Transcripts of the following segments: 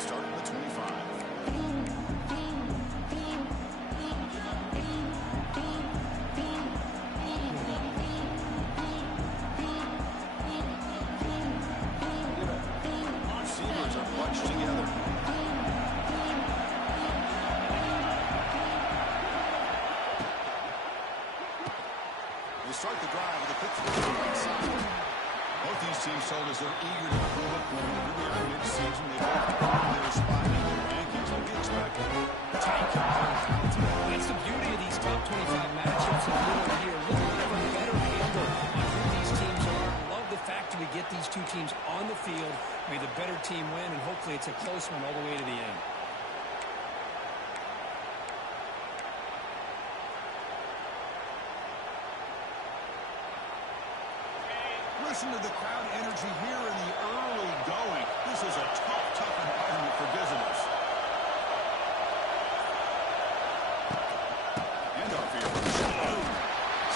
start at the 25. Receivers are bunched together. They start the drive with a quick throw to the right side. Both these teams told us they're eager to prove a point. Here we are mid-season. They both earned their spot in the rankings. What do you expect? Tight competitive. That's the beauty of these top 25 matchups in the middle here. A little bit of a better handle on who these teams are. Love the fact that we get these two teams on the field. May the better team win, and hopefully it's a close one all the way to the end. Listen to the crowd energy here in the early going. This is a tough environment for visitors. And off here.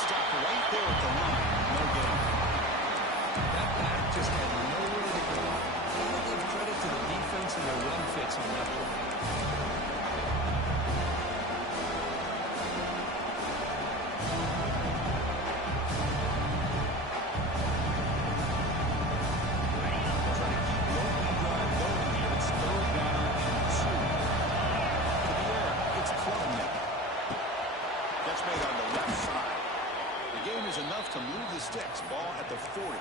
Stop right there at the line. No gain. That back just had nowhere to go. I want to give credit to the defense and their run fits on that play. Enough to move the sticks. Ball at the 40.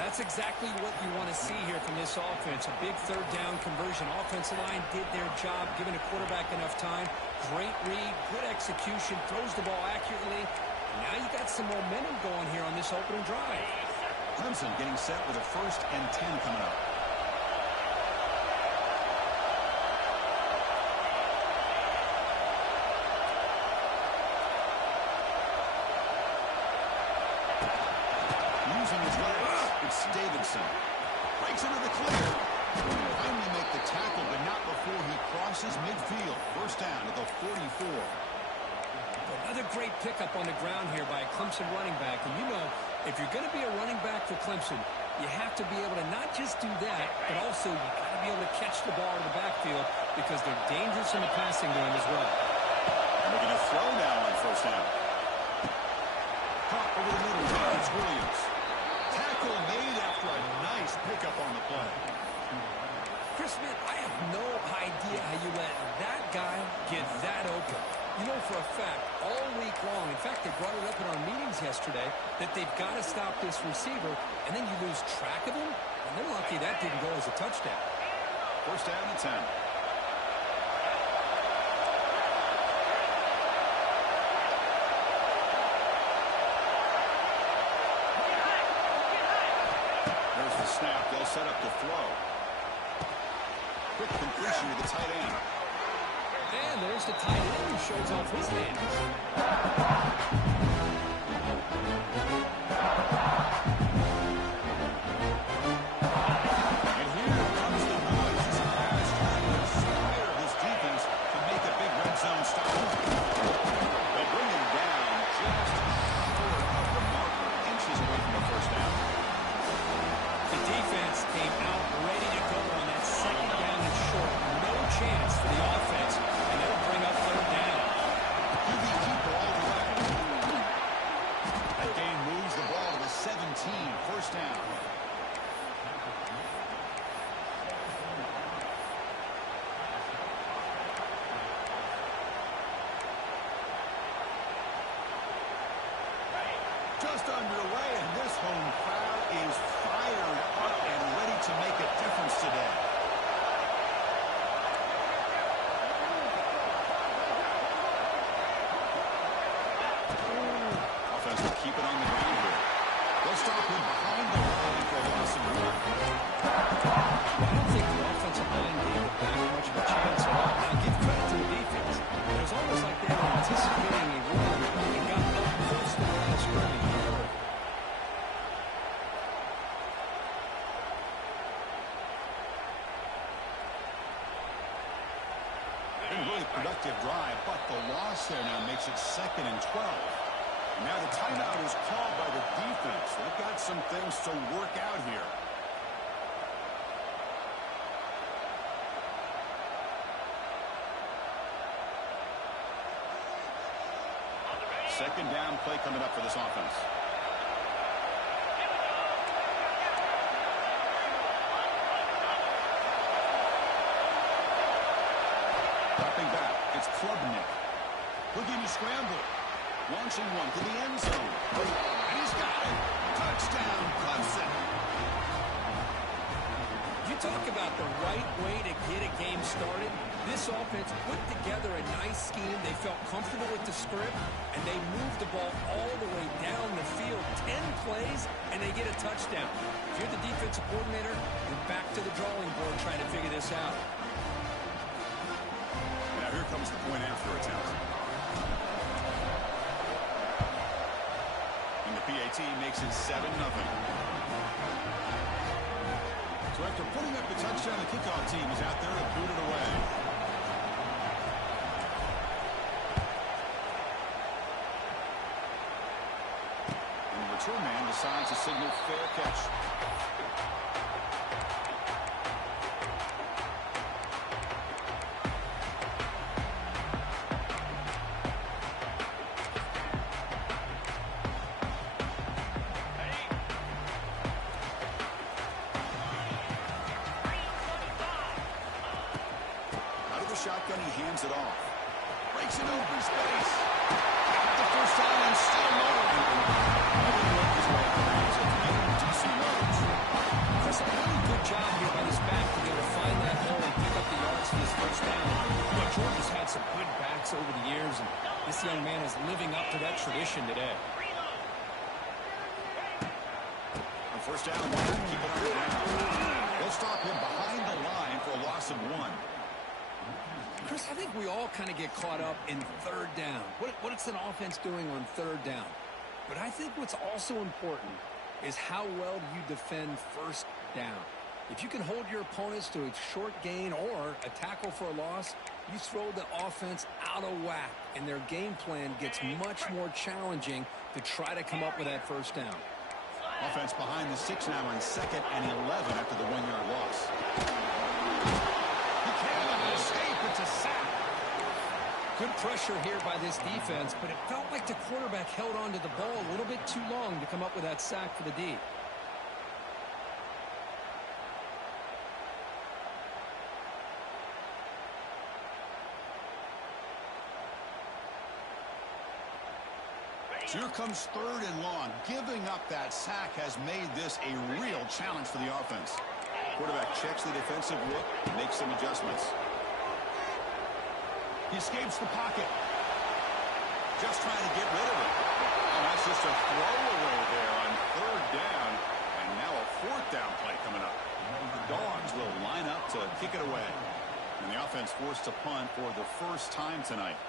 That's exactly what you want to see here from this offense. A big third down conversion. Offensive line did their job, giving the quarterback enough time. Great read, good execution, throws the ball accurately. And now you got some momentum going here on this opening drive. Clemson getting set with a 1st and 10 coming up. Breaks into the clear. Finally make the tackle, but not before he crosses midfield. 1st down at the 44. Another great pickup on the ground here by a Clemson running back. And you know, if you're going to be a running back for Clemson, you have to be able to not just do that, but also you got to be able to catch the ball in the backfield because they're dangerous in the passing game as well. And they're going to throw now on 1st down. Caught over the middle. It's Williams. Tackle made after a nice pickup on the play. Chris, man, I have no idea how you let that guy get that open. You know for a fact, all week long, in fact, they brought it up in our meetings yesterday, that they've got to stop this receiver, and then you lose track of him, and they're lucky that didn't go as a touchdown. 1st down and 10. Snap, they'll set up the throw. Quick completion to the tight end. And there's the tight end who shows off his hands. And here comes the noise. This pass trying to inspire this defense to make a big red zone stop. They bring him down just short of the marker, inches away from the 1st down. The defense came out ready to go on that 2nd down and short. No chance for the offense, and that'll bring up 3rd down. QB keeper all the way. That game moves the ball to the 17, 1st down. Just underway, and this home crowd is fired up and ready to make a difference today. Offense will keep it on the ground here. They'll stop him behind the line for a loss of 1. I don't think the offensive line gave the back much of a chance at all. Now, give credit to the defense. It was almost like they were anticipating a run and got up close to the line of scrimmage. Really productive drive, but the loss there now makes it 2nd and 12. Now the timeout is called by the defense. They've got some things to work out here. Second down play coming up for this offense. Dropping back, it's Klubnik. Looking to scramble. Launching one to the end zone. And he's got it. Touchdown, Clemson. You talk about the right way to get a game started. This offense put together a nice scheme. They felt comfortable with the script, and they moved the ball all the way down the field. 10 plays, and they get a touchdown. If you're the defensive coordinator, you're back to the drawing board trying to figure this out. Now here comes the point after attempt. And the PAT makes it 7-0. So after putting up the touchdown, the kickoff team is out there to boot it away. And the return man decides to signal fair catch. Shotgun, he hands it off. Breaks it open space. Got the first down and still moving. His way around to decent yards. Chris, a really good job here by this back to be able to find that hole and pick up the yards for this first down. You know, Georgia's had some good backs over the years, and this young man is living up to that tradition today. On first down, keep it on the ground. They'll stop him behind the line for a loss of 1. Chris, I think we all kind of get caught up in third down. What's an offense doing on third down? But I think what's also important is how well do you defend first down. If you can hold your opponents to a short gain or a tackle for a loss, you throw the offense out of whack, and their game plan gets much more challenging to try to come up with that first down. Offense behind the 6 now on 2nd and 11 after the 1-yard loss. It's a sack. Good pressure here by this defense, but it felt like the quarterback held on to the ball a little bit too long to come up with that sack for the D. So here comes 3rd and long. Giving up that sack has made this a real challenge for the offense. Quarterback checks the defensive look, makes some adjustments. He escapes the pocket. Just trying to get rid of it. And that's just a throwaway there on 3rd down. And now a 4th down play coming up. The Dogs will line up to kick it away. And the offense forced to punt for the first time tonight.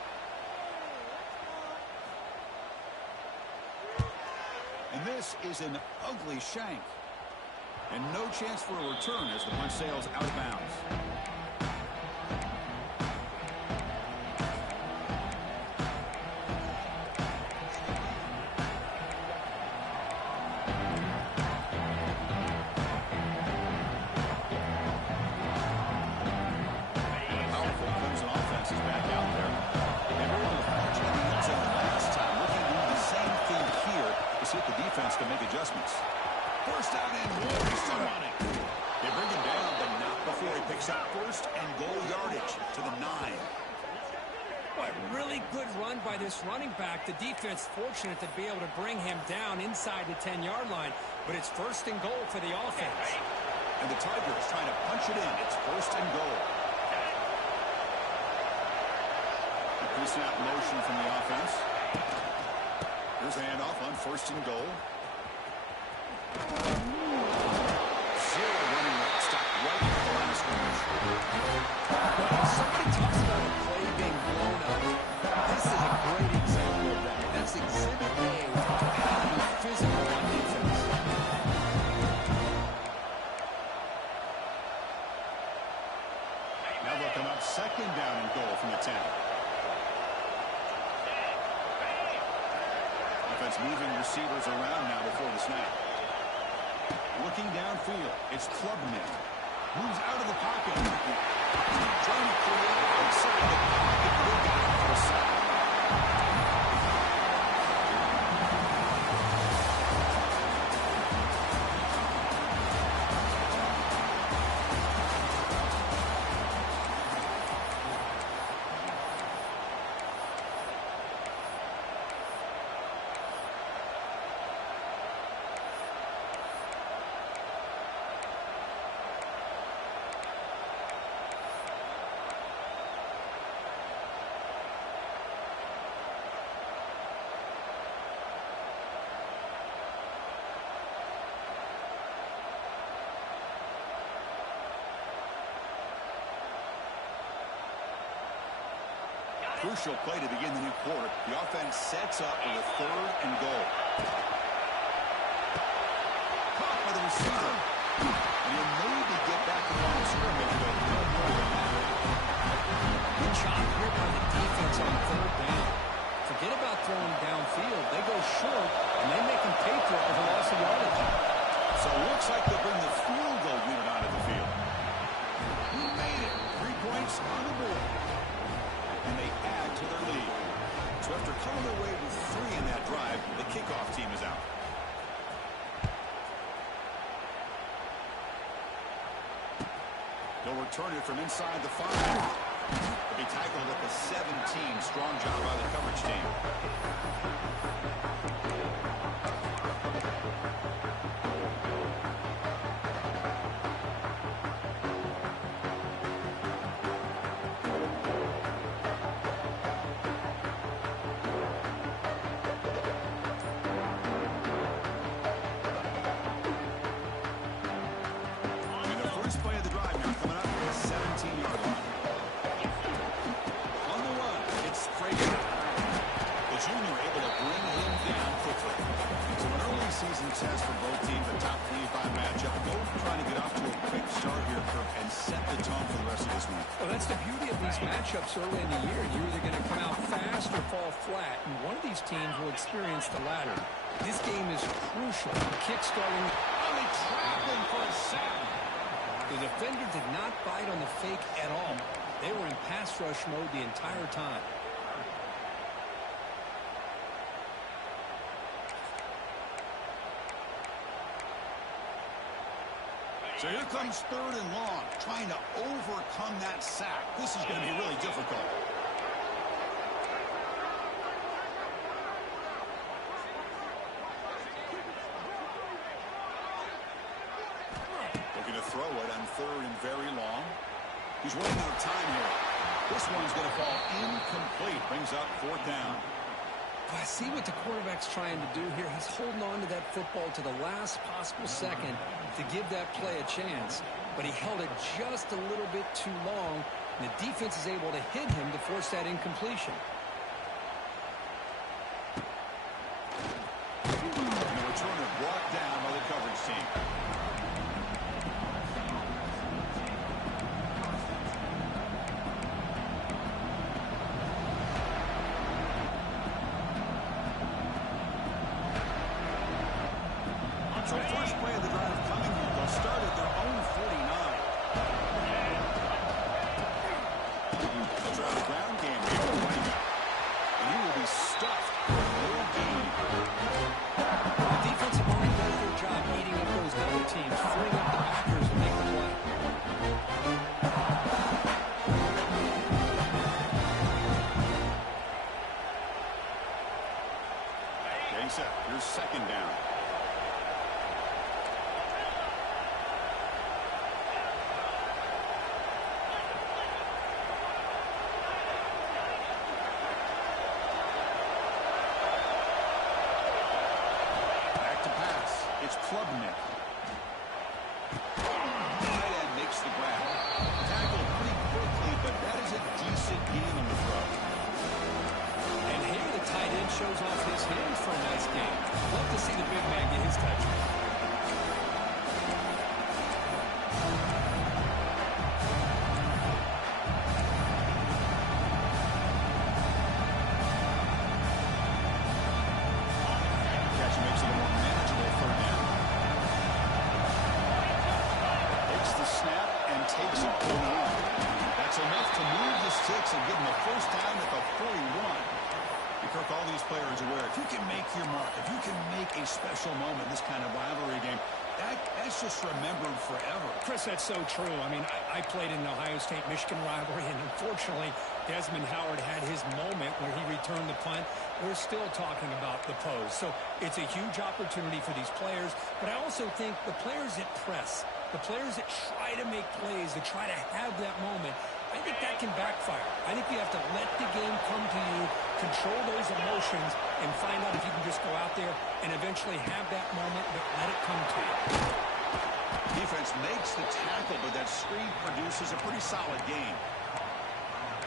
And this is an ugly shank. And no chance for a return as the punt sails out of bounds. To make adjustments. First down and more. He's still running. They bring him down, but not before he picks up 1st and goal yardage to the 9. Boy, really good run by this running back. The defense fortunate to be able to bring him down inside the 10-yard line, but it's 1st and goal for the offense. And the Tigers trying to punch it in. It's 1st and goal. A pre-snap motion from the offense. Here's the handoff on 1st and goal. Zero running back stop right at the line of scrimmage. Well, somebody talks about a play being blown up. This is a great example of that. That's exhibit A of how to be physical on defense. Now they'll come up 2nd down and goal from the 10. Offense moving receivers around now before the snap. Looking downfield, it's Klubnik. Moves out of the pocket. Trying to create outside the pocket. They got it for a sack. crucial play to begin the new quarter. The offense sets up with a 3rd and goal. Caught by the receiver. And he'll maybe get back to the line of scrimmage, but no more than that. Good job here by the defense on 3rd down. Forget about throwing downfield. They go short, and they make them pay for it with a loss of yardage. So it looks like they'll bring the field goal unit onto the field. He made it. 3 points on the board. And they add to their lead. So after coming away with 3 in that drive, the kickoff team is out. They'll return it from inside the 5. They'll be tackled at the 17. Strong job by the coverage team. Test for both teams, a top 25 matchup. Both trying to get off to a quick start here, Kirk, and set the tone for the rest of this week. Well, that's the beauty of these matchups early in the year. You're either going to come out fast or fall flat, and one of these teams will experience the latter. This game is crucial. The kick starting. Oh, they trapped him for a sack. The defender did not bite on the fake at all. They were in pass rush mode the entire time. So here comes 3rd and long, trying to overcome that sack. This is going to be really difficult. Looking to throw it on 3rd and very long. He's running out of time here. This one's going to fall incomplete. Brings up 4th down. I see what the quarterback's trying to do here. He's holding on to that football to the last possible second to give that play a chance. But he held it just a little bit too long, and the defense is able to hit him to force that incompletion. And the returner brought down by the coverage team. So first play of the drive coming here. They'll start at their own 49. They'll try the ground game here. Running back. And he will be stuffed for no gain. The defensive line does their job eating up those double teams, freeing up the backers to make the play. Getting set. Here's 2nd down. Klubnik. Tight end makes the grab. Tackled pretty quickly, but that is a decent gain on the throw. And here the tight end shows off his hands for a nice game. Love to see the big man get his touchdown. And give them a first down at the 41. Kirk, all these players aware, if you can make your mark, if you can make a special moment in this kind of rivalry game, that's just remembered forever. Chris, that's so true. I mean, I played in the Ohio State-Michigan rivalry, and unfortunately, Desmond Howard had his moment where he returned the punt. We're still talking about the pose. So it's a huge opportunity for these players, but I also think the players that press, the players that try to make plays, that try to have that moment, I think that can backfire. I think you have to let the game come to you, control those emotions, and find out if you can just go out there and eventually have that moment, but let it come to you. Defense makes the tackle, but that screen produces a pretty solid gain.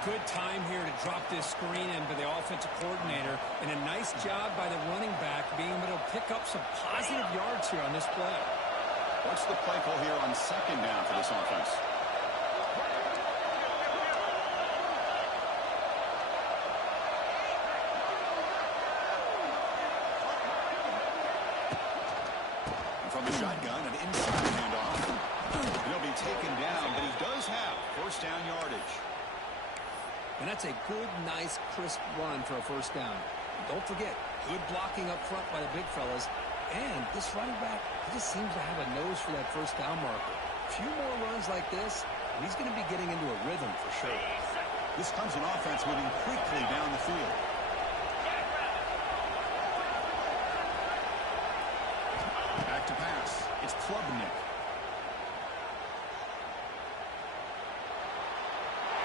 Good time here to drop this screen into the offensive coordinator, and a nice job by the running back being able to pick up some positive yards here on this play. What's the play call here on second down for this offense? And from the shotgun, an inside handoff. He'll be taken down, but he does have first down yardage. And that's a good, nice, crisp run for a first down. And don't forget, good blocking up front by the big fellas. And this running back, he just seems to have a nose for that first down marker. A few more runs like this, and he's going to be getting into a rhythm for sure. This Clemson offense moving quickly down the field. Back to pass. It's Klubnik.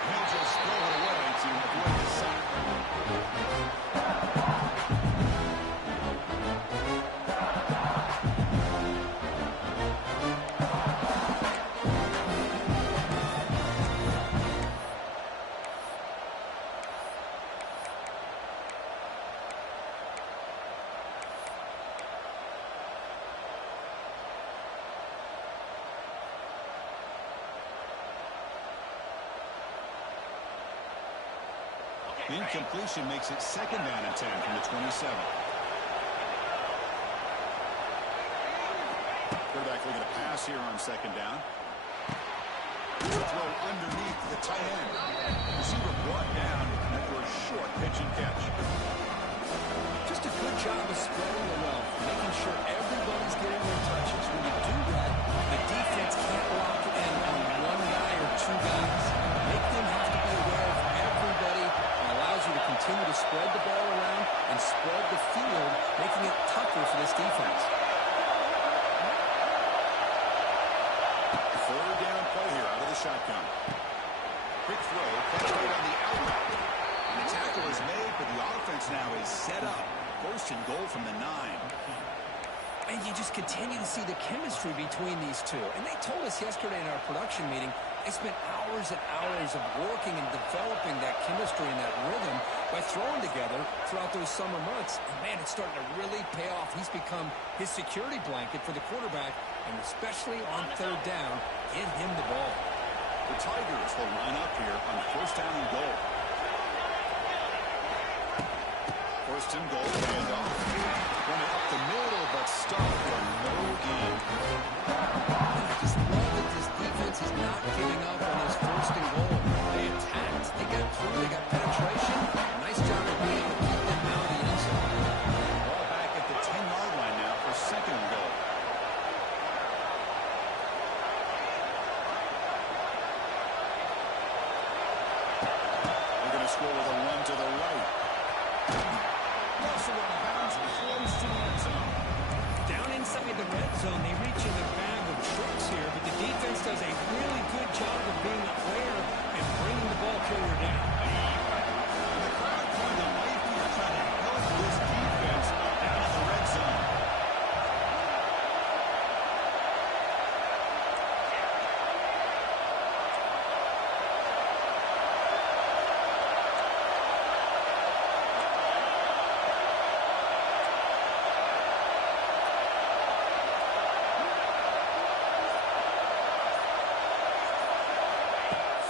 He'll just throw it away to avoid the sack. Incompletion makes it second down and 10 from the 27. Quarterback looking to pass here on second down. Throw underneath the tight end. Receiver brought down after a short pitch and catch. Just a good job of spreading the wealth, making sure everybody's getting their touches. When you do that, the defense can't lock it in on one guy or two guys. Make them have to be aware of everybody. Allows you to continue to spread the ball around and spread the field, making it tougher for this defense. Third down play here out of the shotgun. Quick throw, catch right on the outlet. And the tackle is made, but the offense now is set up. First and goal from the 9. And you just continue to see the chemistry between these two. And they told us yesterday in our production meeting, they spent hours and hours of working and developing that chemistry and that rhythm by throwing together throughout those summer months. And, man, it's starting to really pay off. He's become his security blanket for the quarterback, and especially on third down, get him the ball. The Tigers will line up here on first down and goal. First and goal, handoff. Running up the middle, but stopped for no gain. I just love that this defense is not giving up on this first and goal. They attacked, they got through, they got penetration. Nice job of being able to keep them out of the end zone. Ball back at the 10-yard line now for second and goal. They're going to score with a run to the right. Also out of bounds, close to the end zone. Down inside the red zone, they reach in a bag of tricks here, but the defense does a really good job of being aware and bringing the ball carrier down. And the crowd pointing the knife here, trying to help this defense out of the red zone.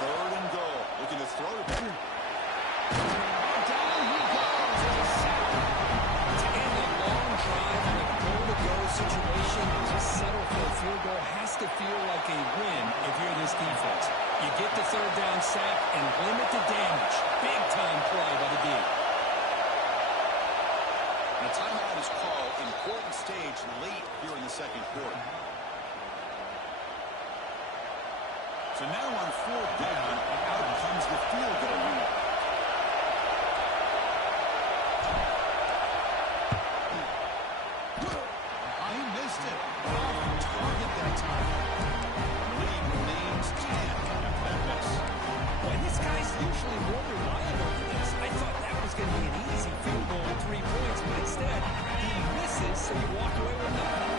Third and goal. Looking to throw it back. Down he goes. To end a long drive in a goal-to-go situation, just settle for a field goal has to feel like a win if you're this defense. You get the third down sack and limit the damage. Big-time play by the D. And a timeout is called. Important stage late here in the second quarter. So now on fourth down, out comes the field goal unit. He missed it. Off target that time. Lead remains 10 after that miss. Boy, this guy's usually more reliable than this. I thought that was going to be an easy field goal with 3 points, but instead, he misses, so you walk away with nothing.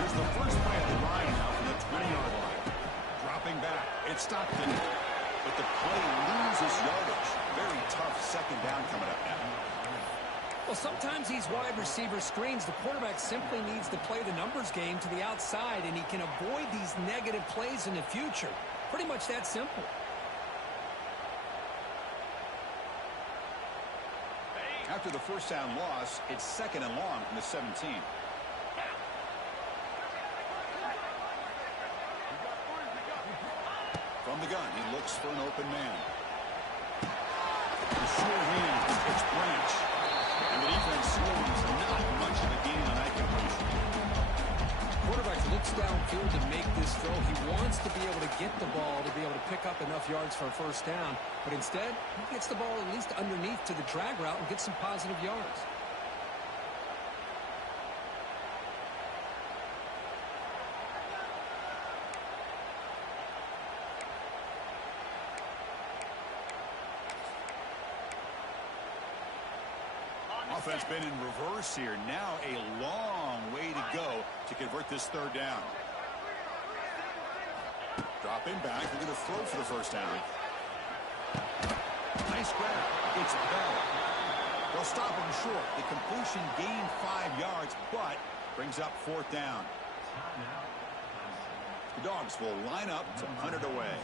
Here's the first play of the drive now from the 20-yard line. Dropping back, it's Stockton, but the play loses yardage. second down coming up now. Well, sometimes these wide receiver screens, the quarterback simply needs to play the numbers game to the outside, and he can avoid these negative plays in the future. Pretty much that simple. After the first down loss, it's second and long from the 17. From the gun, he looks for an open man. The sure hand, it's Branch. And the defense slows not much of a gain on that completion. Quarterback looks downfield to make this throw. He wants to be able to get the ball to be able to pick up enough yards for a first down. But instead, he gets the ball at least underneath to the drag route and gets some positive yards. Offense been in reverse here. Now a long way to go to convert this third down. Dropping back. They're going to throw for the first down. Nice grab. It's Bell. They'll stop him short. The completion gained 5 yards, but brings up fourth down. The Dogs will line up to punt it away.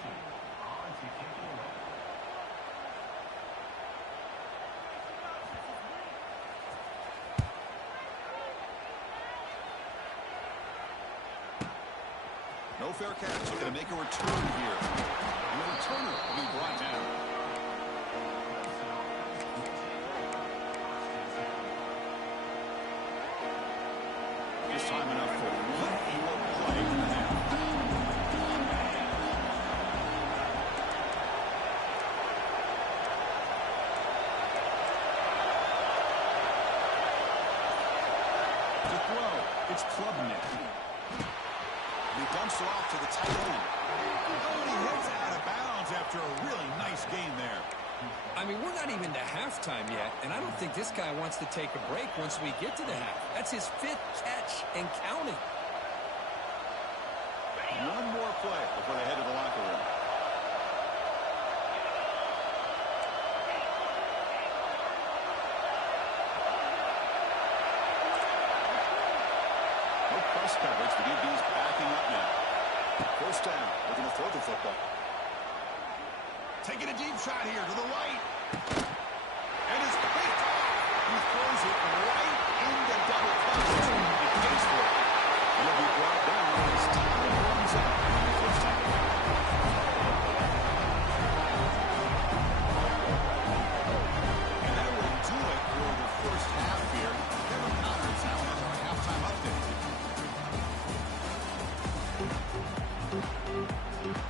No fair catch. They're going to make a return here. And the returner will be brought down. Just time enough for one more play in the half. To throw, it's Klubnik. He dumps it off to the tight end. Oh, and he hits out of bounds after a really nice gain there. I mean, we're not even to halftime yet, and I don't think this guy wants to take a break once we get to the half. That's his 5th catch and counting. One more play before they head to the locker room. No press coverage. The DB's backing up now. First down. They're going to throw the football. Taking a deep shot here to the right. And it's picked off. He throws it right into double coverage. He pays for it. He'll be brought down as time runs out on the first down. And that will do it for the first half here. Kevin Connors now has our halftime update.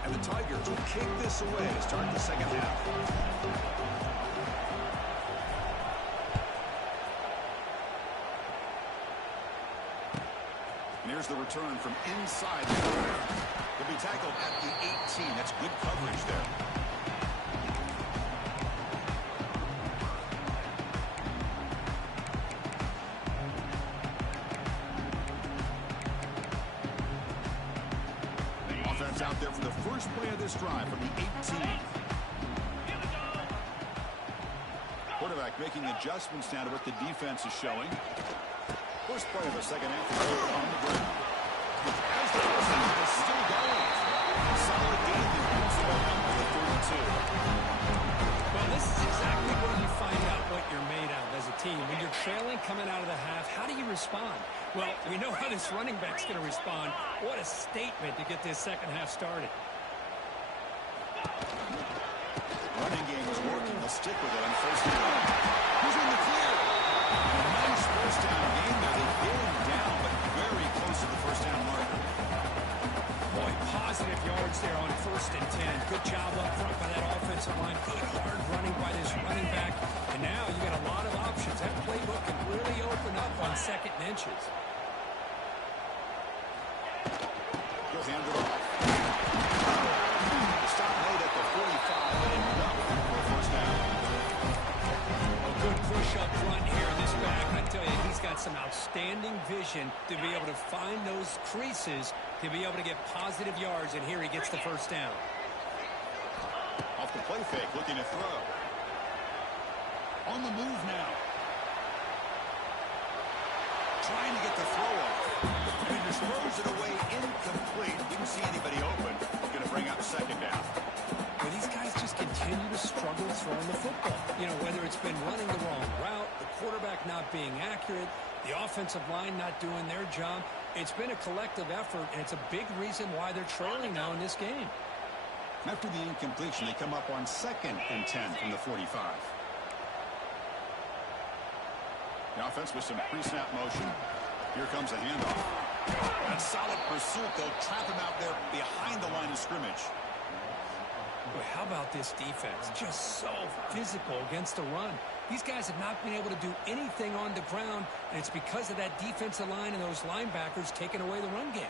And the Tigers will kick this away to start the second half. And here's the return from inside the area. He'll be tackled at the 18. That's good coverage there. Offense out there for the first play of this drive from the 18. Quarterback making adjustments now to what the defense is showing. First play of the second half is on the ground. As the first half is still going. Solid game that brings them up to the 32. Well, this is exactly where you find out what you're made of as a team. When you're trailing coming out of the half, how do you respond? Well, we know how this running back's going to respond. What a statement to get this second half started. Running game is working. They'll stick with it on first down. He's in the clear. A nice first down game there. They get him down, but very close to the first down marker. Boy, positive yards there on 1st and 10. Good job up front by that offensive line. Good hard running by this running back. And now you got a lot of options. That playbook can really open up on 2nd and inches. He'll hand it off. Stop late at the 45 and enough for a first down. A good push up front here in this back. I tell you, he's got some outstanding vision to be able to find those creases, to be able to get positive yards, and here he gets the first down. Off the play fake, looking to throw. On the move now. Trying to get the throw off. And he throws it away incomplete. Didn't see anybody open. Going to bring up second down. Well, these guys just continue to struggle throwing the football. You know, whether it's been running the wrong route, the quarterback not being accurate, the offensive line not doing their job. It's been a collective effort, and it's a big reason why they're trailing now in this game. After the incompletion, they come up on 2nd and 10 from the 45. The offense with some pre-snap motion. Here comes a handoff. That solid pursuit, they'll trap him out there behind the line of scrimmage. Boy, how about this defense? Just so physical against the run. These guys have not been able to do anything on the ground, and it's because of that defensive line and those linebackers taking away the run game.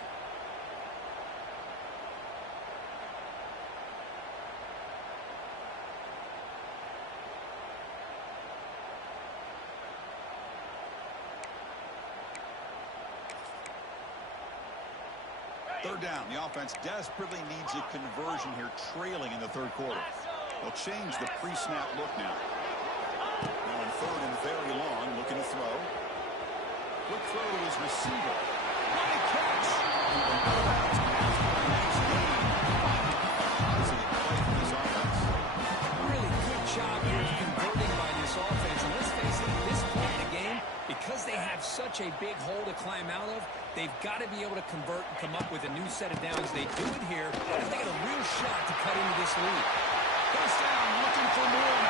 Third down. The offense desperately needs a conversion here, trailing in the third quarter. They'll change the pre-snap look now. Now on 3rd and very long, looking to throw. Quick throw to his receiver. What a catch! Nice gain. Positive play for this offense. Really good job here of converting by this offense. And let's face it, at this point in the game, because they have such a big hole to climb out of, they've got to be able to convert and come up with a new set of downs. They do it here, and they get a real shot to cut into this lead. First down, looking for more.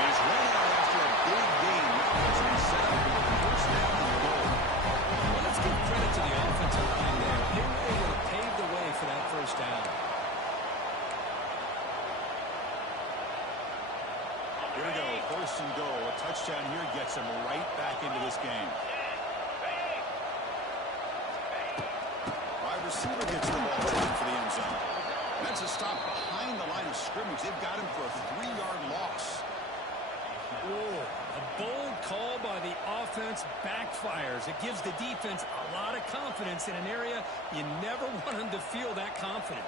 He's running out after a big gain. Now set up with the first down and goal. Well, let's give credit to the offensive line there. They were able to pave the way for that first down. Here we go, 1st and goal. A touchdown here gets him right back into this game. Wide receiver gets the ball for the end zone. That's a stop behind the line of scrimmage. They've got him for a 3-yard loss. Whoa, a bold call by the offense backfires. It gives the defense a lot of confidence in an area you never want them to feel that confident.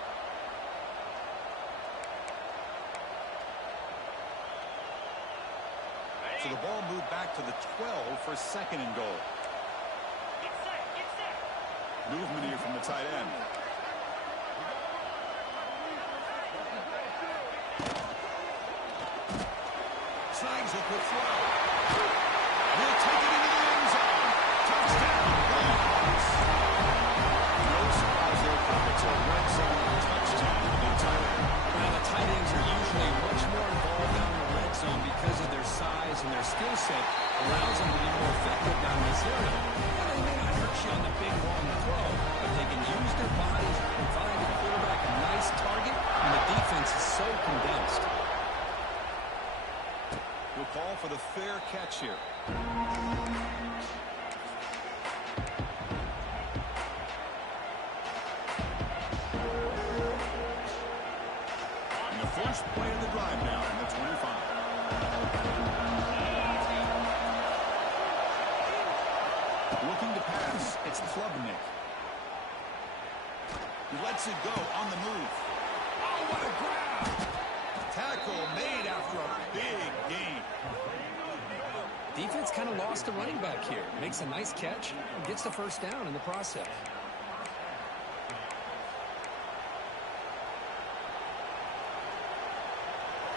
So the ball moved back to the 12 for 2nd and goal. Movement here from the tight end. Slides a quick throw. He'll take it into the end zone. Touchdown. No surprise there, Kirk. It's a red zone touchdown for the tight end. Now, the tight ends are usually much more involved down in the red zone because of their size and their skill set allows them to be more effective down in this area. Now, they may not hurt you on the big long throw, but they can use their bodies to provide the quarterback a nice target, and the defense is so condensed. We'll call for the fair catch here. And the first play of the drive now in the 25. Looking to pass, it's Klubnik. He lets it go on the move. Oh, what a grab! Tackle made after a big gain. Defense kind of lost the running back here. Makes a nice catch and gets the first down in the process.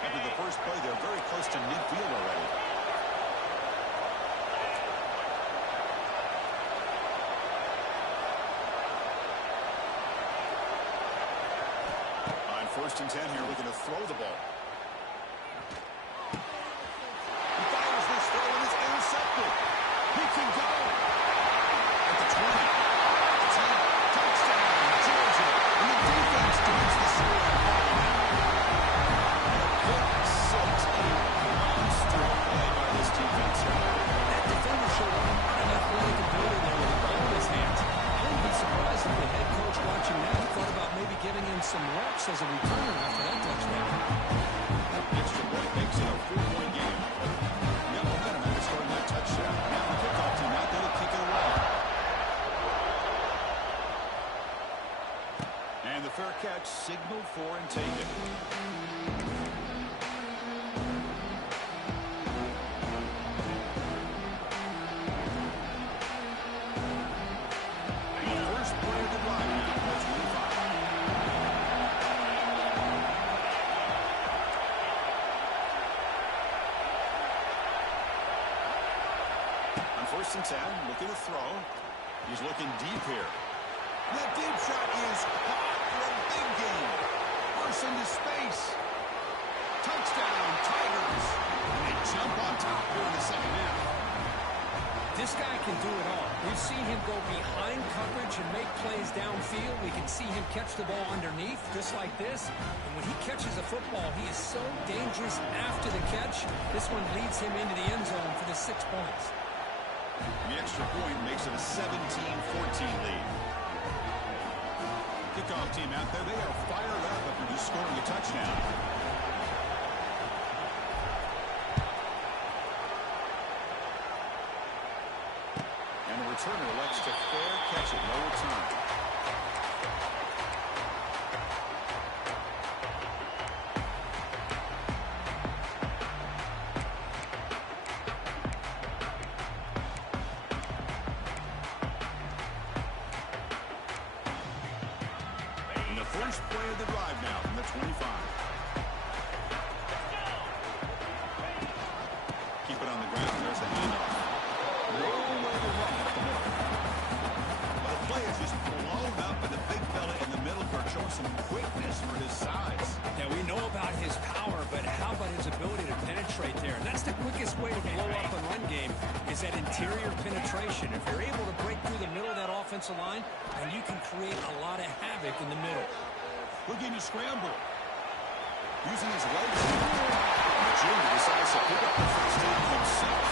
After the first play, they're very close to midfield already. On 1st and 10 here, looking to throw the ball. He fires this throw and it's intercepted. He can go. At the 20. 10. Touchdown, Georgia. And the defense takes the score. Monster play by this defense. That defender showed a lot of athletic ability there with the ball in his hands. I wouldn't be surprised if the head coach watching that thought about maybe giving him some reps as a returner after that touchdown. first and 10, looking to throw. He's looking deep here. That deep shot is caught for a big gain. Bursts into space. Touchdown, Tigers. And they jump on top here in the second half. This guy can do it all. We've seen him go behind coverage and make plays downfield. We can see him catch the ball underneath, just like this. And when he catches a football, he is so dangerous after the catch. This one leads him into the end zone for the 6 points. The extra point makes it a 17-14 lead. Kickoff team out there, they are fired up after just scoring a touchdown. And the returner elects to fair catch it, no return. First play of the drive now from the 25. Keep it on the ground. There's the handoff. No way to run up the middle. But the play is just blown up, and the big fella in the middle court showing some quickness for his size. Yeah, we know about his power, but how about his ability to penetrate there? And that's the quickest way to blow up a run game is that interior penetration. If you're able to break through the middle of that offensive line, then you can create a lot of havoc in the middle. Looking to scramble. Using his legs. And the junior decides to pick up the first down himself.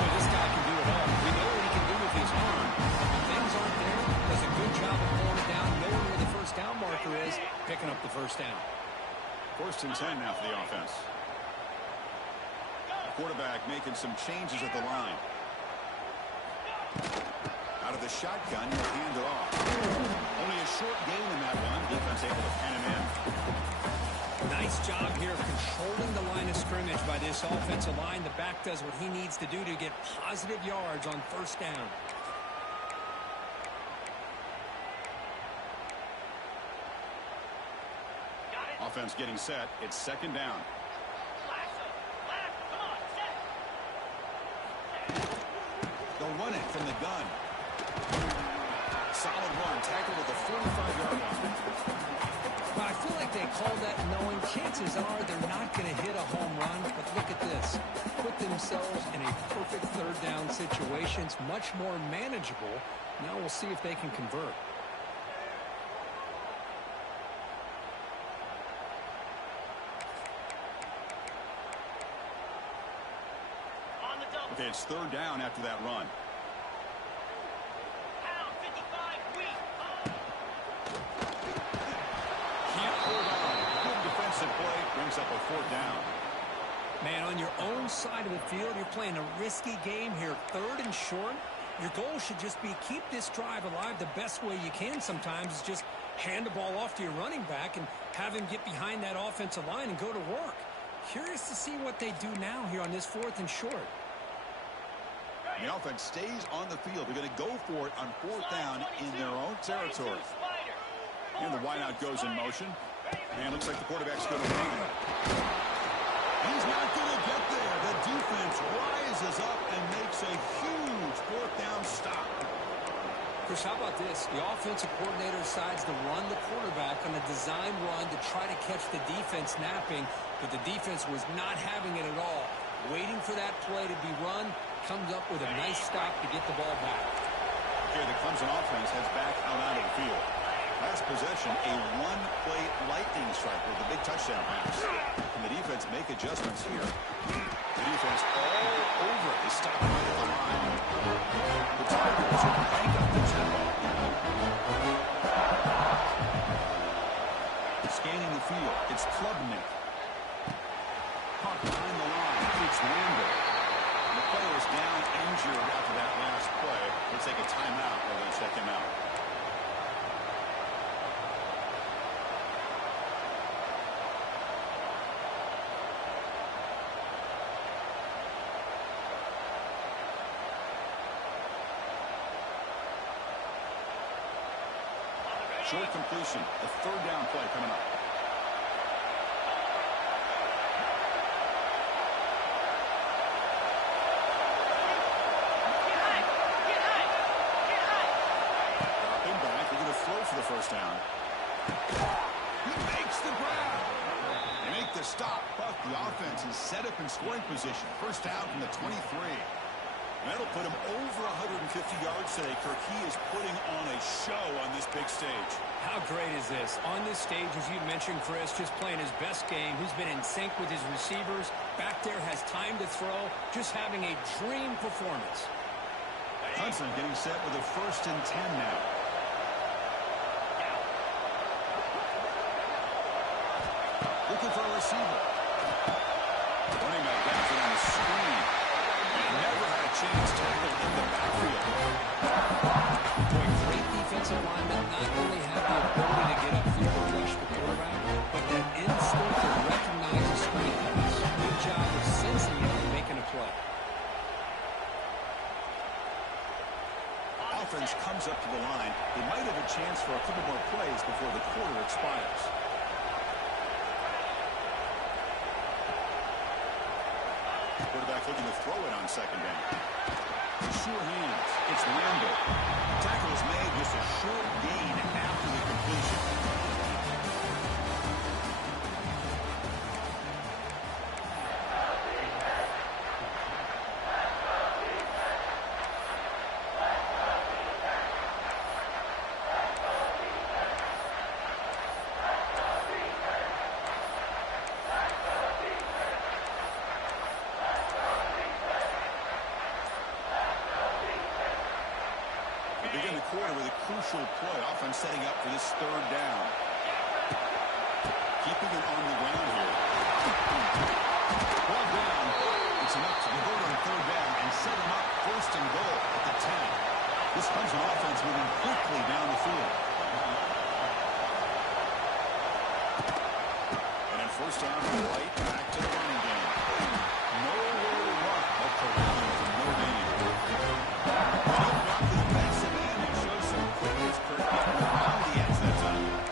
Boy, this guy can do it all. We know what he can do with his arm. When things aren't there, does a good job of pulling it down, knowing where the first down marker is, picking up the first down. First and 10 now for the offense. Quarterback making some changes at the line. Out of the shotgun, he'll hand it off. Only a short gain in that one. Defense able to pen him in. Nice job here of controlling the line of scrimmage by this offensive line. The back does what he needs to do to get positive yards on first down. Offense getting set. It's second down. They'll run it from the gun. Solid run, tackled at the 45-yard line. Well, I feel like they call that knowing chances are they're not going to hit a home run, but look at this. Put themselves in a perfect third down situation. It's much more manageable. Now we'll see if they can convert. Okay, it's third down after that run. Can't hold on. Good defensive play. Brings up a fourth down. Man, on your own side of the field, you're playing a risky game here. Third and short. Your goal should just be keep this drive alive the best way you can sometimes is just hand the ball off to your running back and have him get behind that offensive line and go to work. Curious to see what they do now here on this fourth and short. The offense stays on the field. They're going to go for it on fourth down in their own territory. And the wideout goes in motion. And looks like the quarterback's going to run it. He's not going to get there. The defense rises up and makes a huge fourth down stop. Chris, how about this? The offensive coordinator decides to run the quarterback on a design run to try to catch the defense napping, but the defense was not having it at all. Waiting for that play to be run, comes up with a nice stop to get the ball back. Here, the Clemson offense heads back out onto the field. Last possession, a one-play lightning strike with a big touchdown pass. And the defense make adjustments here. The defense all over it is stopped right at the line. The Tigers will crank up the tempo. Scanning the field, it's Klubnik. Caught behind the line, it's Randall. The player is down injured after that last play. We'll take a timeout. We're going to check him out. Short completion, a third down play coming up. a stop, but the offense is set up in scoring position. First down from the 23. That'll put him over 150 yards today, Kirk. He is putting on a show on this big stage. How great is this? On this stage, as you mentioned, Chris, just playing his best game. He's been in sync with his receivers. Back there, has time to throw. Just having a dream performance. Clemson getting set with a 1st and 10 now. Looking for a receiver. Running back got it on the screen. Never had a chance tackled in the backfield. Boy, great defensive linemen not only have the ability to get upfield and rush the quarterback, but that instinct to recognize a screen pass. Good job of sensing it and making a play. Offense comes up to the line. They might have a chance for a couple more plays before the quarter expires. Quarterback looking to throw it on 2nd down. Sure hands. It's Lambert. Tackle is made, just a short gain after the completion. Begin the quarter with a crucial play. Offense setting up for this 3rd down. Keeping it on the ground here. Ball down. It's enough to go on 3rd down and set them up 1st and goal at the 10. This Clemson offense moving quickly down the field. And then 1st down, right back to the running game. Nowhere to run, but to run for no gain.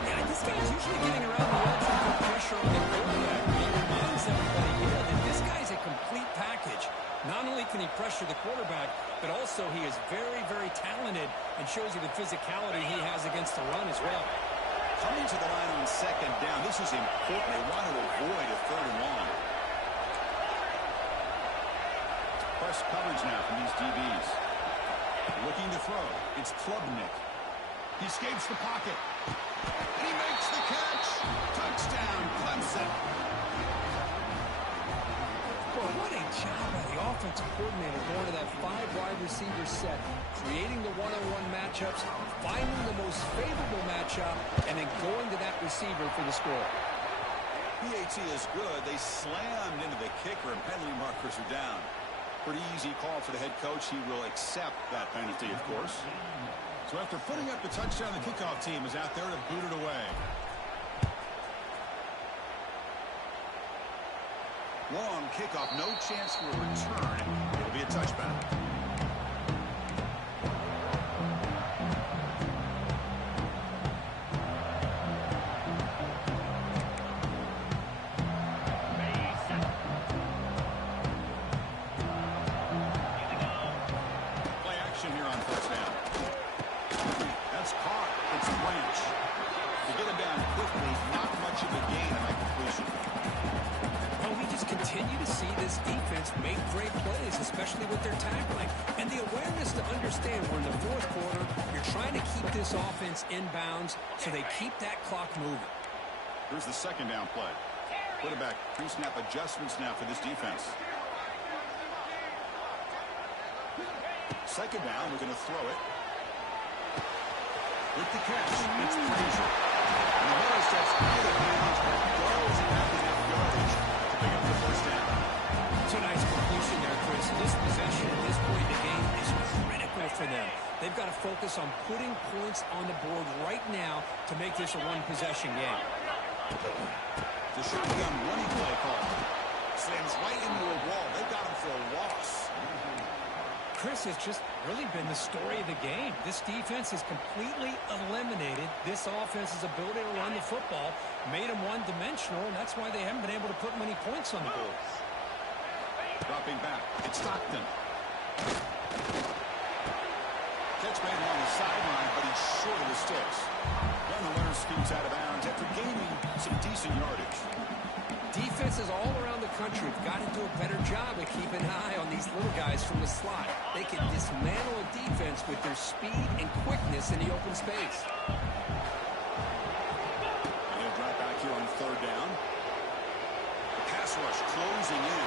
Yeah, this guy's usually getting around the edge and put pressure on the quarterback. He reminds everybody here that this guy's a complete package. Not only can he pressure the quarterback, but also he is very, very talented and shows you the physicality he has against the run as well. Coming to the line on 2nd down, this is important. They want to avoid a 3rd and long. Press coverage now from these DBs. Looking to throw. It's Klubnik. He escapes the pocket. And he makes the catch. Touchdown, Clemson. Well, what a job by the offensive coordinator going to that 5 wide receiver set, creating the one-on-one matchups, finding the most favorable matchup, and then going to that receiver for the score. PAT is good. They slammed into the kicker, and penalty markers are down. Pretty easy call for the head coach. He will accept that penalty, of course. So after putting up the touchdown, the kickoff team is out there to boot it away. Long kickoff, no chance for a return. It'll be a touchback. Play action here on 1st down. That's caught. It's Branch. To get him down quickly, not much of a gain on that completion. Well, we just continue to see this defense make great plays, especially with their tackling. And the awareness to understand we're in the 4th quarter, you're trying to keep this offense in bounds so they keep that clock moving. Here's the 2nd down play. Quarterback pre-snap adjustments now for this defense. 2nd down, we're going to throw it. With the catch, it's Frazier. And the runner steps out of bounds, but goes back enough yardage to pick up the 1st down. It's a nice conclusion there, Chris. This possession at this point in the game is critical for them. They've got to focus on putting points on the board right now to make this a one-possession game. The shotgun running play call. Slams right into a wall. They've got him for a loss. Chris, has just really been the story of the game. This defense has completely eliminated this offense's ability to run the football, made them one-dimensional, and that's why they haven't been able to put many points on the board. Dropping back. It's Stockton. Catch man on the sideline, but he's short of the sticks. Then the runner scoots out of bounds after gaining some decent yardage. Defenses all around the country have got to do a better job of keeping an eye on these little guys from the slot. They can dismantle a defense with their speed and quickness in the open space. And he'll drop back here on third down. The pass rush closing in.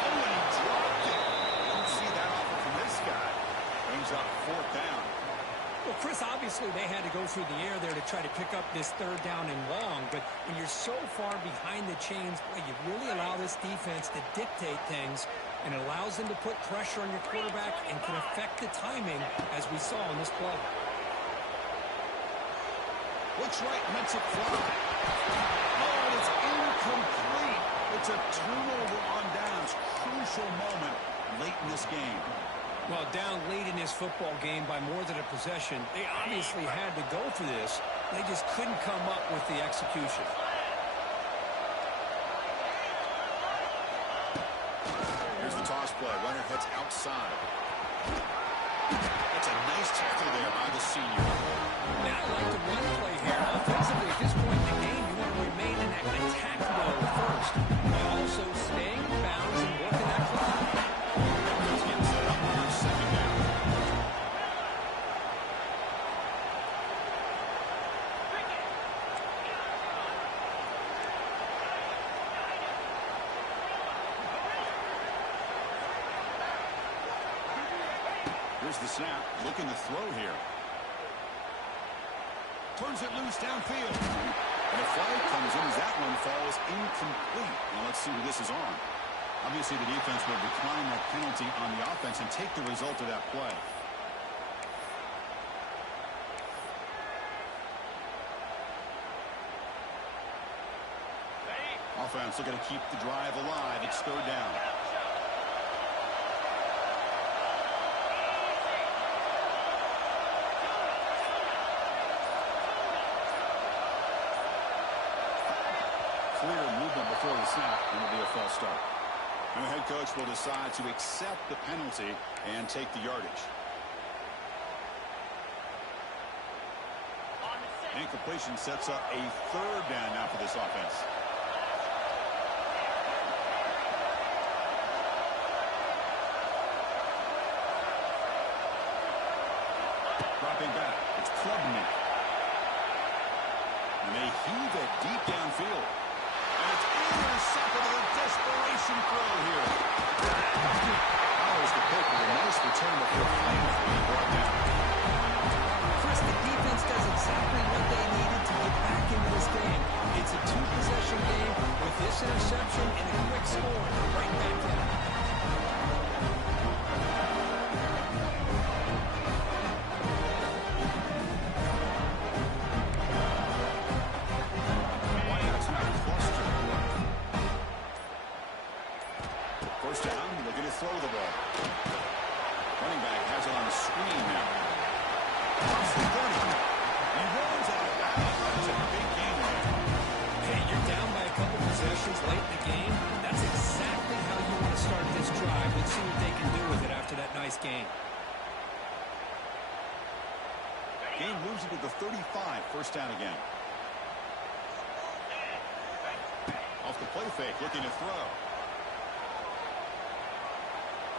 Oh, and he dropped it. Don't see that offer from this guy. Brings up fourth down. Well, Chris, obviously they had to go through the air there to try to pick up this third down and long, but when you're so far behind the chains, boy, you really allow this defense to dictate things, and it allows them to put pressure on your quarterback and can affect the timing, as we saw in this play. Looks right, lets it fly. Oh, it's incomplete. It's a turnover on downs. Crucial moment late in this game. Well, down late in this football game by more than a possession, they obviously had to go for this. They just couldn't come up with the execution. Here's the toss play. Runner heads outside. That's a nice tackle there by the senior. Now, I like the run play here. Offensively, at this point in the game, you want to remain in that attack mode first, but also staying in bounds and working that clock. Here's the snap, looking to throw here. Turns it loose downfield. And a flag comes in as that one falls incomplete. Now let's see who this is on. Obviously the defense will decline that penalty on the offense and take the result of that play. Offense looking to keep the drive alive. It's third down. Clear movement before the snap, and it'll be a false start. And the head coach will decide to accept the penalty and take the yardage. Incompletion sets up a third down now for this offense. Dropping back, it's Clemson. And they heave it deep downfield. And it's intercepted with a desperation throw here. Powers the pick with a nice return before finally being brought down. Chris, the defense does exactly what they needed to get back into this game. It's a two-possession game with this interception and a quick score right back in. First down, looking to throw the ball. Running back has it on the screen now. Across the 30. He runs out of bounds. That's a big game there. Hey, you're down by a couple possessions late in the game. That's exactly how you want to start this drive. Let's see what they can do with it after that nice game. Game moves into the 35. First down again. Off the play fake, looking to throw.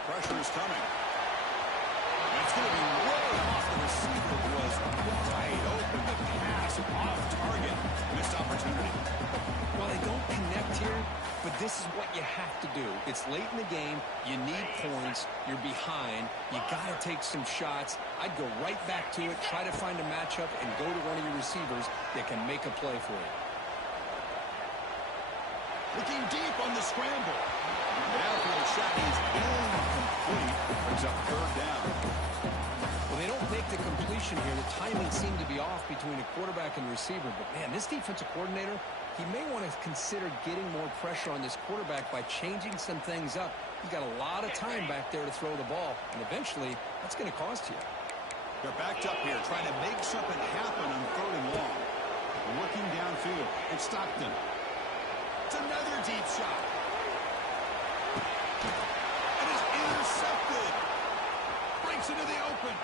Pressure is coming. And it's going to be way off the receiver. It was wide open. The pass off target. Missed opportunity. Well, they don't connect here, but this is what you have to do. It's late in the game. You need points. You're behind. You got to take some shots. I'd go right back to it, try to find a matchup, and go to one of your receivers that can make a play for you. Looking deep on the scramble. The outfield shot is incomplete. Brings up third down. Well, they don't make the completion here. The timing seemed to be off between a quarterback and receiver. But, man, this defensive coordinator, he may want to consider getting more pressure on this quarterback by changing some things up. He's got a lot of time back there to throw the ball. And eventually, that's going to cost you. They're backed up here, trying to make something happen on third and long. Looking downfield. It's Stockton. It's another deep shot. It is intercepted. Breaks into the open.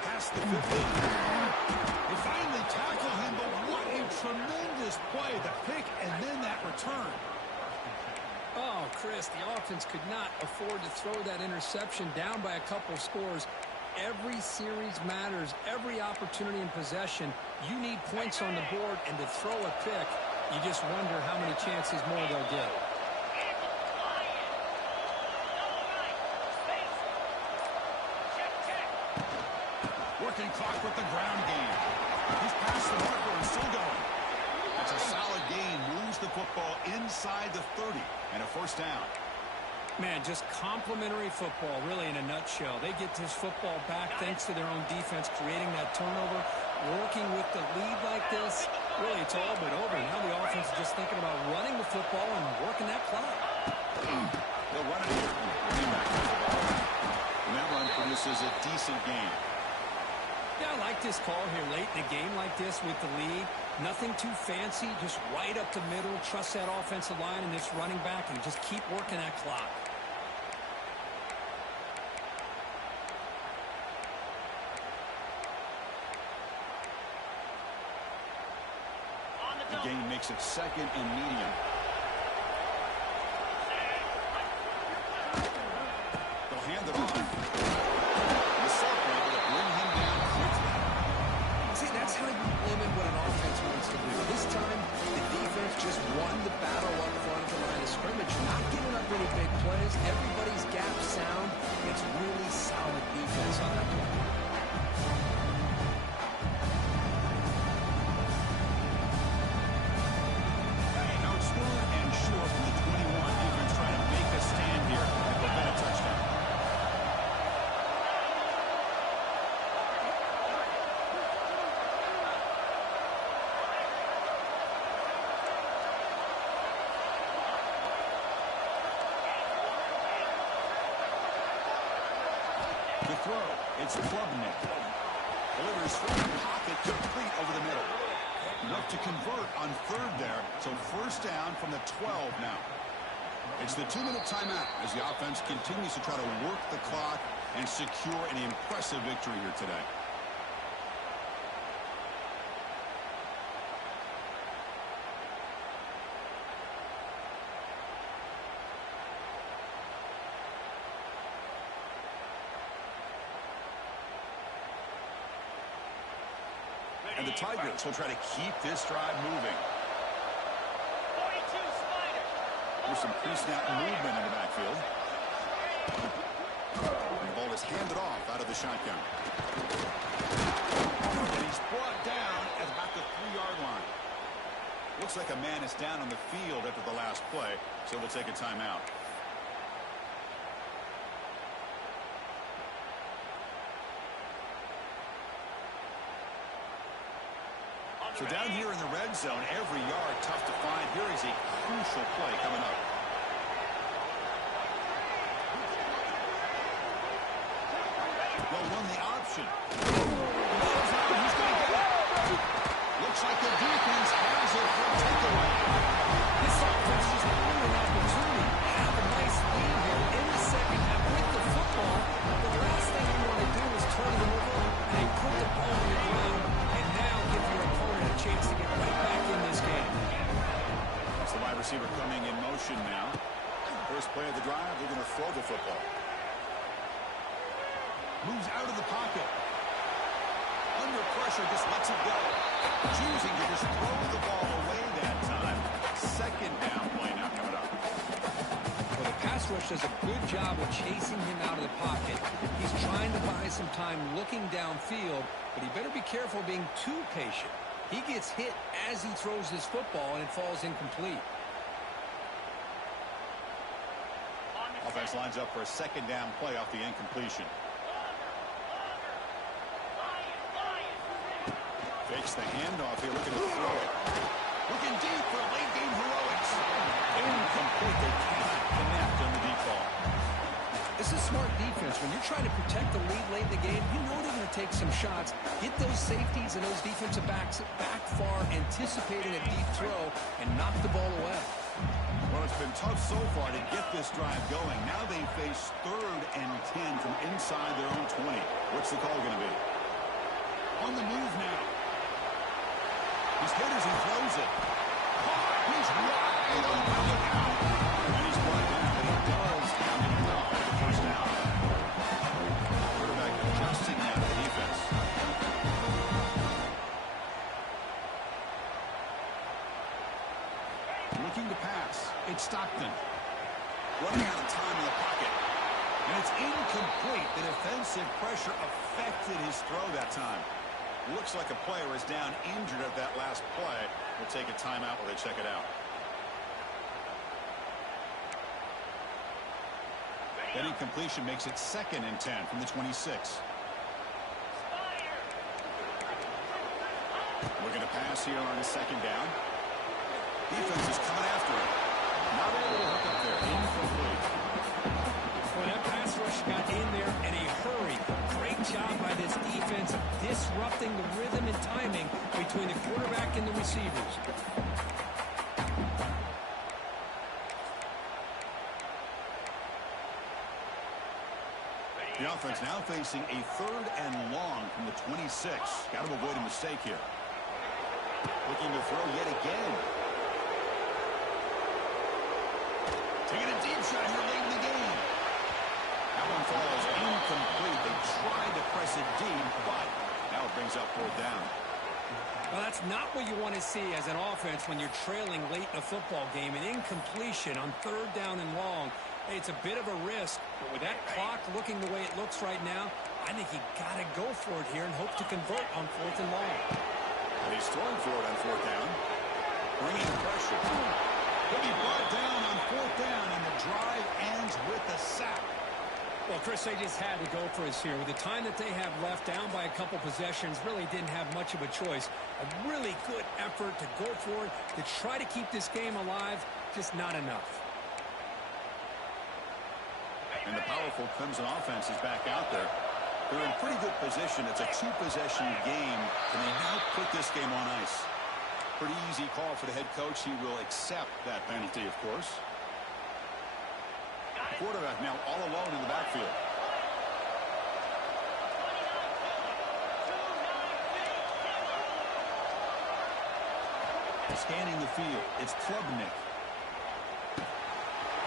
Past the 15. They finally tackle him, but what a tremendous play, the pick and then that return. Oh, Chris, the offense could not afford to throw that interception down by a couple scores. Every series matters. Every opportunity in possession, you need points on the board, and to throw a pick, you just wonder how many chances more they'll get. Working clock with the ground game. He's past the marker and still going. That's a solid gain. Moves the football inside the 30 and a first down. Man, just complimentary football, really, in a nutshell. They get this football back thanks to their own defense, creating that turnover, working with the lead like this. Really, it's all but over. Now the offense is just thinking about running the football and working that clock. They'll run it here. And that run produces a decent gain. Yeah, I like this call here late in a game like this with the lead. Nothing too fancy, just right up the middle. Trust that offensive line and this running back and just keep working that clock. The gain makes it second and medium. They'll hand it off. The safety able to bring him down quickly. See, that's how you limit what an offense wants to do. This time, the defense just won the battle up front of the line of scrimmage. Not giving up any big plays. Everybody's gap sound. It's really solid defense on that one. The throw, it's Klubnik. Delivers from the pocket, complete over the middle. Enough to convert on third there, so first down from the 12 now. It's the 2-minute timeout as the offense continues to try to work the clock and secure an impressive victory here today. And the Tigers will try to keep this drive moving. There's some pre-snap movement in the backfield. And the ball is handed off out of the shotgun. And he's brought down at about the 3-yard line. Looks like a man is down on the field after the last play, so we'll take a timeout. So down here in the red zone, every yard tough to find. Here is a crucial play coming up. Well, run the option. Who's going to get it? Looks like the defense has it for a takeaway. This offense just won an opportunity. Have a nice lead here in the second half with the football. The last thing you want to do is turn it over and put the ball on the ground and now give your opponent a chance to get right back in this game. It's the wide receiver coming in motion now. First play of the drive, they're going to throw the football. Moves out of the pocket. Under pressure, just lets it go. Choosing to just throw the ball away that time. Second down play now coming up. Well, the pass rush does a good job of chasing him out of the pocket. He's trying to buy some time looking downfield, but he better be careful being too patient. He gets hit as he throws his football, and it falls incomplete. Offense lines up for a second down play off the incompletion. Fakes the handoff here, looking to throw it. Looking deep for late game heroics. Incomplete. They cannot connect on the deep ball. This is smart defense. When you're trying to protect the lead late in the game, you know they're going to take some shots. Get those safeties and those defensive backs back far, anticipating a deep throw, and knock the ball away. Well, it's been tough so far to get this drive going. Now they face 3rd and 10 from inside their own 20. What's the call going to be? On the move now. He's hit as he throws it. He's wide open. Look out. And he's brought down, but he does have enough for the first down. Quarterback adjusting now to the defense. Looking to pass. It's Stockton. Running out of time in the pocket. And it's incomplete. The defensive pressure affected his throw that time. Looks like a player is down injured at that last play. We'll take a timeout while they check it out. That incompletion makes it 2nd and 10 from the 26. We're going to pass here on a 2nd down. Defense is coming after him. Not able to hook up there. Incomplete. Well, that pass rush got in there in a hurry. Great job by this defense disrupting the rhythm and timing between the quarterback and the receivers. The offense now facing a 3rd and long from the 26. Got to avoid a mistake here. Looking to throw yet again. Taking a deep shot here late in the game. That one falls incomplete. They tried to press it deep, but now it brings up 4th down. Well, that's not what you want to see as an offense when you're trailing late in a football game. An incompletion on 3rd down and long. Hey, it's a bit of a risk, but with that clock looking the way it looks right now, I think you got to go for it here and hope to convert on 4th and long. And he's throwing for it on 4th down. Bringing pressure. He'll be brought down on 4th down, and the drive ends with a sack. Well, Chris, they just had to go for us here. With the time that they have left, down by a couple possessions, really didn't have much of a choice. A really good effort to go for it, to try to keep this game alive, just not enough. And the powerful Clemson offense is back out there. They're in pretty good position. It's a 2-possession game. Can they now put this game on ice? Pretty easy call for the head coach. He will accept that penalty, of course. Quarterback now all alone in the backfield. Scanning the field, it's Klubnik.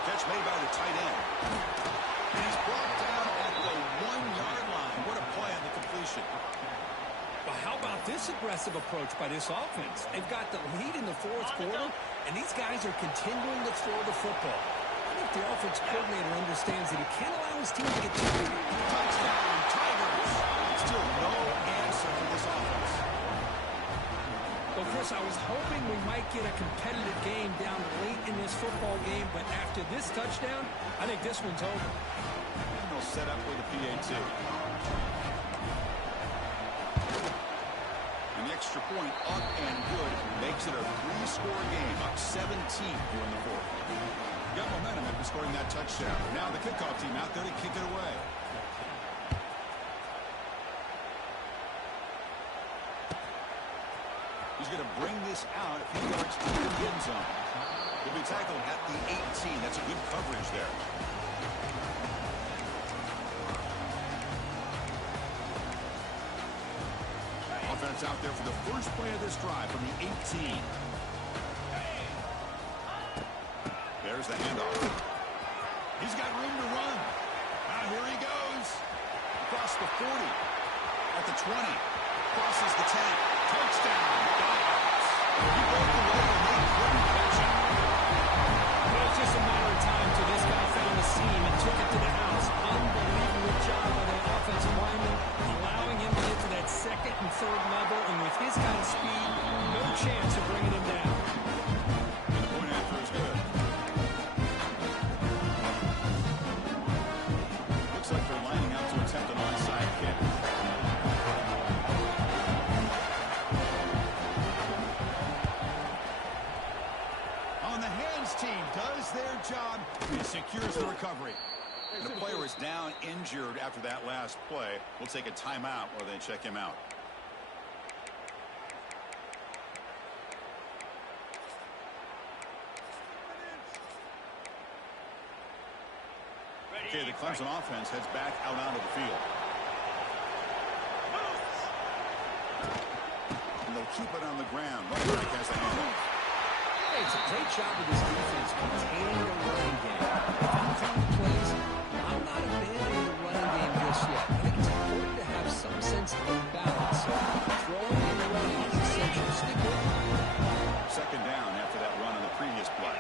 Catch made by the tight end. And he's brought down at the 1-yard line. What a play on the completion. Well, how about this aggressive approach by this offense? They've got the lead in the 4th quarter, and these guys are continuing to throw the football. I think the offense coordinator understands that he can't allow his team to get too big. Touchdown, Tigers. Still no answer for this offense. Well, Chris, I was hoping we might get a competitive game down late in this football game, but after this touchdown, I think this one's over. And they'll set up with a PAT. An extra point up and good makes it a 3-score game, up 17 here in the 4th. Got momentum after scoring that touchdown. Now the kickoff team out there to kick it away. He's going to bring this out a few yards to the end zone. He'll be tackled at the 18. That's a good coverage there. Offense out there for the first play of this drive from the 18. There's the handoff. He's got room to run. Now here he goes. Across the 40. At the 20. Crosses the 10. Touchdown. He broke away and they couldn't catch him. Well, it was just a matter of time till this guy found the seam and took it to the house. Unbelievable job by the offensive lineman, allowing him to get to that 2nd and 3rd level, and with his kind of speed, no chance of bringing him down. And the point after is good. Looks like they're lining up to attempt an onside kick. On the hands team does their job and secures the recovery. And the player is down injured after that last play. We'll take a timeout while they check him out. Okay, the Clemson offense heads back out onto the field. And the They'll keep it on the ground. Running back has the handle. Hey, it's a great job of this defense containing the running game. If I'm calling plays, I'm not abandoning the running game just yet. I think it's important to have some sense of balance. So throwing and running is essential. Stick with it. Second down after that run on the previous play.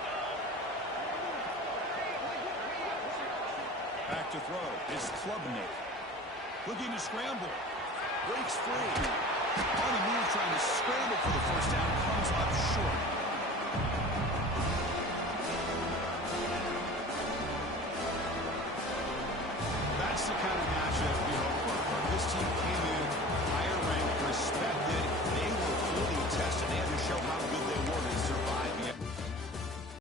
Back to throw is Klubnik. Looking to scramble. Breaks free. On the move, trying to scramble for the first down. Comes up short. That's the kind of matchup you hope for. This team came in higher ranked, respected. They were fully tested. They had to show how